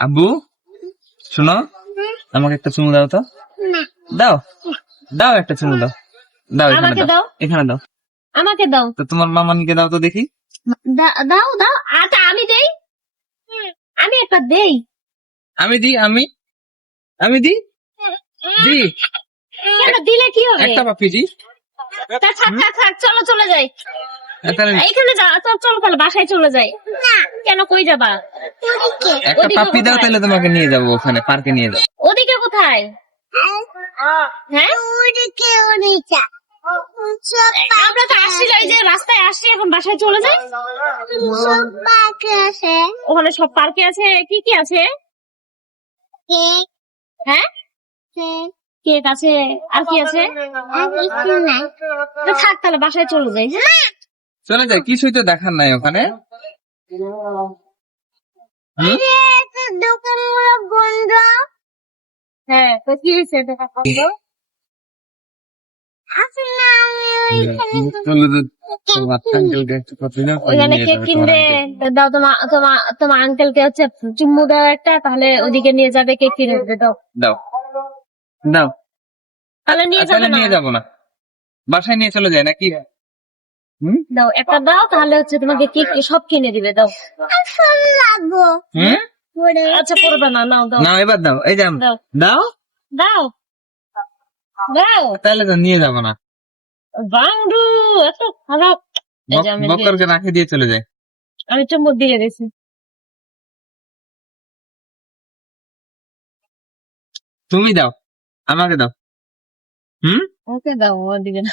আব্বু শোনো, আমাকে একটা চুমু দাও তো। না দাও দাও, একটা চুমু দাও। দাও এখানে আমাকে দাও, দাও এখানে দাও। আমাকে দাও তো তোমার মামানিকে দাও তো দেখি। দাও দাও আচ্ছা আমি দেই আমি একটা দেই আমি দিই, আমি দিই দি কেন দিলে কি হবে একটা পাপি দি। তা থাক থাক থাক চলো চলে যাই তাহলে এইখানে যা চল চল তাহলে বাসায় চলে যাই কেন কই যাবা একটা ওদিকে পাপি দাও, কোথায়? তাহলে তোমাকে নিয়ে যাবো ওখানে, পার্কে নিয়ে যাবো। ওদিকে কোথায় হ্যাঁ আমরা তো আসছি এই যে রাস্তায় আসছি এখন বাসায় চলে যাই ওখানে সব পার্কে আছে কি কি আছে হ্যাঁ কেক আছে আর কি আছে তো থাক তাহলে বাসায় চলে যাই হ্যাঁ চলে যায়, কিছুই তো দেখার নাই ওখানে। হুম? দোকানগুলো বন্ধ হ্যাঁ তো কি হয়েছে দেখা বন্ধ আসলে আমি চলে তো তোমার আঙ্কেলকে একটু কথা দাও, ওইখানে নিয়ে কেক যাবে তোমার কিনবে আঙ্কেল। দাও তোমার আঙ্কেলকে হচ্ছে চুম্মু দাও একটা তাহলে ওদিকে নিয়ে যাবে কেক কিনে দেবে দাও দাও দাও। তাহলে নিয়ে যাবে তাহলে না নিয়ে যাবো না, বাসায় নিয়ে চলে যায় নাকি? হুম দাও একটা দাও তাহলে হচ্ছে তোমাকে কেক সব কিনে দিবে দাও হুম আচ্ছা পড়বে না নাও দাও না, এবার দাও, এই যে দাও দাও। দাও দাও তাহলে তো নিয়ে যাবো না, বাংরু এত খারাপ এই যে আমি বকরকে রাখে দিয়ে চলে যায়। আমি চুম্বক দিয়ে দিয়েছি তুমি দাও, আমাকে দাও। হুম ওকে দাও ও দিবে না